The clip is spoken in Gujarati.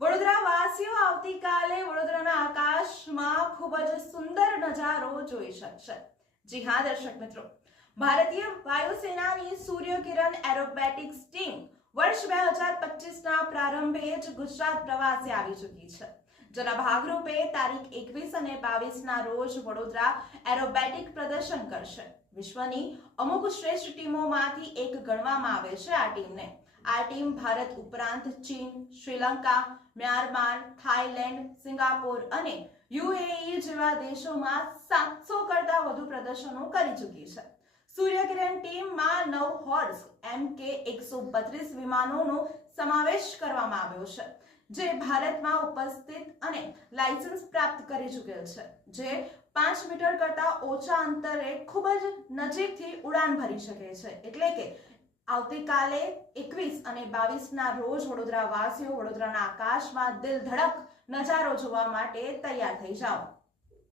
વડોદરા વાસીઓ આવતીકાલે વડોદરાના આકાશમાં ખૂબ જ સુંદર નજારો જોઈ શકશે। જી હા દર્શક મિત્રો, ભારતીય વાયુસેનાની સૂર્યકિરણ એરોબેટિક્સ ટીમ વર્ષ 2025ના પ્રારંભે જ ગુજરાત પ્રવાસે આવી ચૂકી છે, જેના ભાગરૂપે તારીખ 21 અને 22ના રોજ વડોદરા એરોબેટિક પ્રદર્શન કરશે। વિશ્વની અમુક શ્રેષ્ઠ ટીમોમાંથી એક ગણવામાં આવે છે આ ટીમને। આ ટીમ ભારત ઉપરાંત ચીન, શ્રીલંકા, મ્યાનમાર, થાઈલેન્ડ, સિંગાપોર અને યુએઈ જેવા દેશોમાં 700 કરતા વધુ પ્રદર્શનો કરી ચૂકી છે। સૂર્યકિરણ ટીમમાં 9 હોર્સ MK-132 વિમાનોનો સમાવેશ કરવામાં આવ્યો છે, જે ભારતમાં ઉપસ્થિત અને લાયસન્સ પ્રાપ્ત કરી ચૂકેલ છે, જે 5 મીટર કરતા ઓછા અંતરે ખૂબ જ નજીકથી ઉડાન ભરી શકે છે। એટલે કે આવતીકાલે 21 અને 22ના રોજ વડોદરા વાસીઓ વડોદરાના આકાશમાં દિલ ધડક નજારો જોવા માટે તૈયાર થઈ જાઓ।